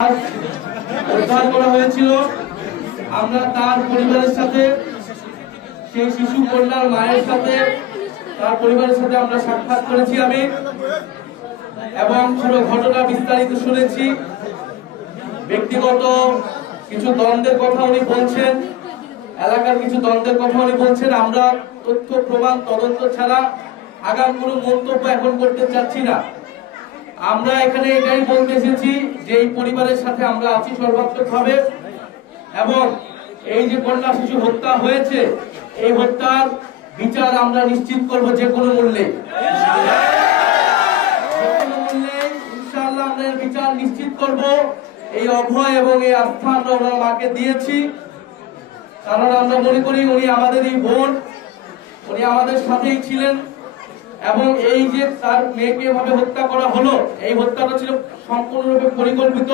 উদ্ধার করা হয়েছিল। আমরা তার পরিবারের সাথে, সেই শিশু কন্যার মায়ের সাথে, তার পরিবারের সাথে আমরা সাক্ষাৎ করেছি আমি, এবং পুরো ঘটনা বিস্তারিত শুনেছি। ব্যক্তিগত কিছু দ্বন্দ্বের কথা উনি বলছেন, এলাকার কিছু দ্বন্দ্বের কথা উনি বলছেন। আমরা তথ্য প্রমাণ তদন্ত ছাড়া আগাম কোনো মন্তব্য এখন করতে চাচ্ছি না। আমরা এখানে এটাই বলতে এসেছি যে এই পরিবারের সাথে আমরা আছি সর্বাত্মকভাবে, এবং এই যে কন্যা শিশু হত্যা হয়েছে এই হত্যার বিচার আমরা নিশ্চিত করব যে কোনো মূল্যে। ইনশাআল্লাহ আমরা এর বিচার নিশ্চিত করব। এই অভয় এবং এই আস্থা আমরা ওনার মাকে দিয়েছি, কারণ আমরা মনে করি উনি আমাদের এই বোন, উনি আমাদের সাথেই ছিলেন। এবং এই যে তার মেয়েকে এভাবে হত্যা করা হলো, এই হত্যাটা ছিল সম্পূর্ণরূপে পরিকল্পিত।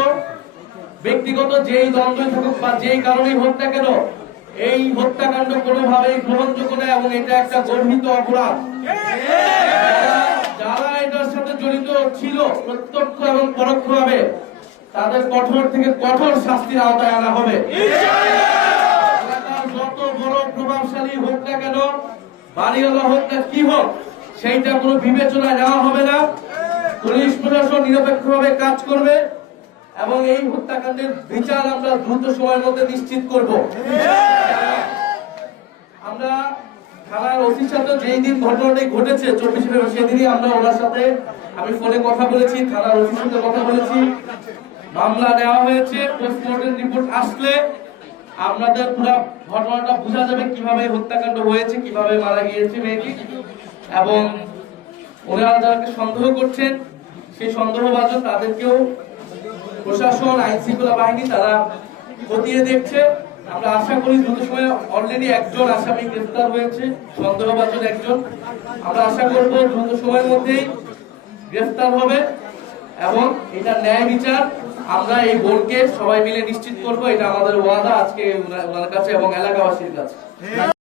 ব্যক্তিগত যেই দ্বন্দ্ব থাকুক বা যেই কারণেই হত্যা কেন, এই হত্যাকাণ্ড কোনোভাবেই গ্রহণযোগ্য নয় এবং এটা একটা গর্হিত অপরাধ। যারা এটার সাথে জড়িত ছিল প্রত্যক্ষ এবং পরোক্ষভাবে, তাদের কঠোর থেকে কঠোর শাস্তির আওতায় আনা হবে। যত বড় প্রভাবশালী হোক না কেন, বাড়িওয়ালা হোক না কি হোক, সেইটা কোনো বিবেচনা নেওয়া হবে না। পুলিশ প্রশাসন নিরপেক্ষভাবে কাজ করবে এবং এই হত্যাকাণ্ডের বিচার আমরা দ্রুত সময়ের মধ্যে নিশ্চিত করব। আমরা থানার ওসির সাথে যেই দিন ঘটনাটি ঘটেছে 24 ফেব্রুয়ারি, সেদিনই আমরা ওনার সাথে আমি ফোনে কথা বলেছি, থানার ওসির সাথে কথা বলেছি। মামলা নেওয়া হয়েছে। পোস্টমর্টেম রিপোর্ট আসলে আপনাদের পুরো ঘটনাটা বোঝা যাবে কিভাবে হত্যাকাণ্ড হয়েছে, কিভাবে মারা গিয়েছে মেয়েটি। এবং ওনারা যাদেরকে সন্দেহ করছেন, সেই সন্দেহভাজন তাদেরকেও প্রশাসন, আইন শৃঙ্খলা বাহিনী তারা খতিয়ে দেখছে। আমরা আশা করি দ্রুত সময়ে, অলরেডি একজন আসামি গ্রেফতার হয়েছে, সন্দেহভাজন একজন। আমরা আশা করব দ্রুত সময়ের মধ্যেই গ্রেফতার হবে এবং এটা ন্যায় বিচার আমরা এই বোনকে সবাই মিলে নিশ্চিত করব। এটা আমাদের ওয়াদা আজকে ওনার কাছে এবং এলাকাবাসীর কাছে।